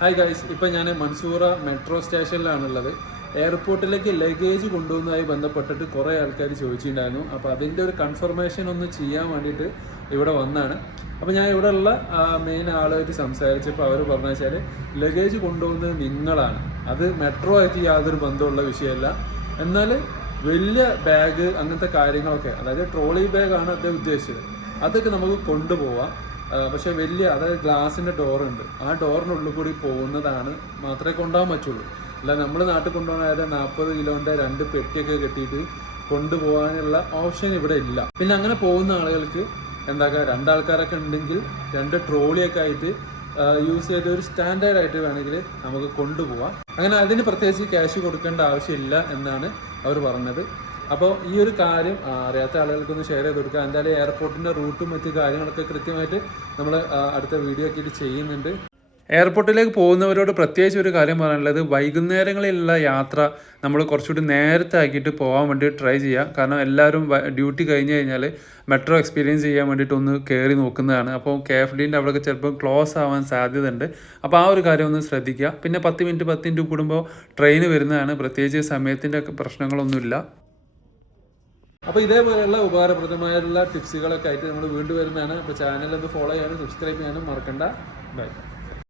Hi guys ഇപ്പം ഞാൻ Mansoora metro സ്റ്റേഷനിലാണുള്ളത് എയർപോർട്ടിലേക്ക് ലഗേജ് കൊണ്ടുപോകുന്നതായി ബന്ധപ്പെട്ടിട്ട് കുറേ ആൾക്കാർ ചോദിച്ചിട്ടുണ്ടായിരുന്നു. അപ്പോൾ അതിന്റെ ഒരു കൺഫർമേഷൻ ഒന്ന് ചെയ്യാൻ വേണ്ടിയിട്ട് ഇവിടെ വന്നാണ്. അപ്പോൾ ഞാൻ ഇവിടെ ഉള്ള മെയിൻ ആളുമായിട്ട് സംസാരിച്ചപ്പോൾ അവർ പറഞ്ഞു വെച്ചാൽ ലഗേജ് കൊണ്ടുപോകുന്നത് നിങ്ങളാണ്. അത് മെട്രോ ആയിട്ട് യാതൊരു ബന്ധമുള്ള വിഷയമല്ല. എന്നാൽ വലിയ ബാഗ് അങ്ങനത്തെ കാര്യങ്ങളൊക്കെ അതായത് ട്രോളി ബാഗാണ് അദ്ദേഹം ഉദ്ദേശിച്ചത്. അതൊക്കെ നമുക്ക് കൊണ്ടുപോവാം. പക്ഷെ വലിയ അതായത് ഗ്ലാസിന്റെ ഡോറുണ്ട്. ആ ഡോറിനുള്ളിൽ കൂടി പോകുന്നതാണ് മാത്രമേ കൊണ്ടുപോകാൻ പറ്റുള്ളൂ. അല്ല നമ്മൾ നാട്ടിൽ കൊണ്ടുപോകുന്ന നാൽപ്പത് കിലോന്റെ രണ്ട് പെട്ടിയൊക്കെ കെട്ടിയിട്ട് കൊണ്ടുപോകാനുള്ള ഓപ്ഷൻ ഇവിടെ ഇല്ല. പിന്നെ അങ്ങനെ പോകുന്ന ആളുകൾക്ക് എന്താക്കുക രണ്ടാൾക്കാരൊക്കെ ഉണ്ടെങ്കിൽ രണ്ട് ട്രോളിയൊക്കെ ആയിട്ട് യൂസ് ചെയ്ത ഒരു സ്റ്റാൻഡേർഡ് ആയിട്ട് വേണമെങ്കിൽ നമുക്ക് കൊണ്ടുപോവാം അങ്ങനെ അതിന് പ്രത്യേകിച്ച് ക്യാഷ് കൊടുക്കേണ്ട ആവശ്യമില്ല എന്നാണ് അവർ പറഞ്ഞത്. അപ്പോൾ ഈ ഒരു കാര്യം അറിയാത്ത ആളുകൾക്കൊന്ന് ഷെയർ ചെയ്ത് കൊടുക്കുക. എന്തായാലും എയർപോർട്ടിന്റെ റൂട്ടും മറ്റു കാര്യങ്ങളൊക്കെ കൃത്യമായിട്ട് നമ്മൾ അടുത്ത വീഡിയോ ആക്കിയിട്ട് ചെയ്യുന്നുണ്ട്. എയർപോർട്ടിലേക്ക് പോകുന്നവരോട് പ്രത്യേകിച്ച് ഒരു കാര്യം പറയാനുള്ളത് വൈകുന്നേരങ്ങളിലുള്ള യാത്ര നമ്മൾ കുറച്ചുകൂടി നേരത്തെ ആക്കിയിട്ട് പോകാൻ വേണ്ടി ട്രൈ ചെയ്യുക. കാരണം എല്ലാവരും ഡ്യൂട്ടി കഴിഞ്ഞ് കഴിഞ്ഞാൽ മെട്രോ എക്സ്പീരിയൻസ് ചെയ്യാൻ വേണ്ടിയിട്ട് ഒന്ന് കയറി നോക്കുന്നതാണ്. അപ്പോൾ കെ എഫ് ഡിന്റെ അവിടെയൊക്കെ ചിലപ്പോൾ ക്ലോസ് ആവാൻ സാധ്യതയുണ്ട്. അപ്പോൾ ആ ഒരു കാര്യം ഒന്ന് ശ്രദ്ധിക്കുക. പിന്നെ പത്ത് മിനിറ്റ് പത്ത് മിനിറ്റ് കൂടുമ്പോൾ ട്രെയിൻ വരുന്നതാണ്. പ്രത്യേകിച്ച് സമയത്തിന്റെ പ്രശ്നങ്ങളൊന്നുമില്ല. അപ്പോൾ ഇതേപോലെയുള്ള ഉപകാരപ്രദമായിട്ടുള്ള ടിപ്സുകളൊക്കെ ആയിട്ട് നമ്മൾ വീണ്ടും വരുന്നതാണ്. അപ്പോൾ ചാനൽ ഒന്ന് ഫോളോ ചെയ്യാനും സബ്സ്ക്രൈബ് ചെയ്യാനും മറക്കണ്ട. ബൈ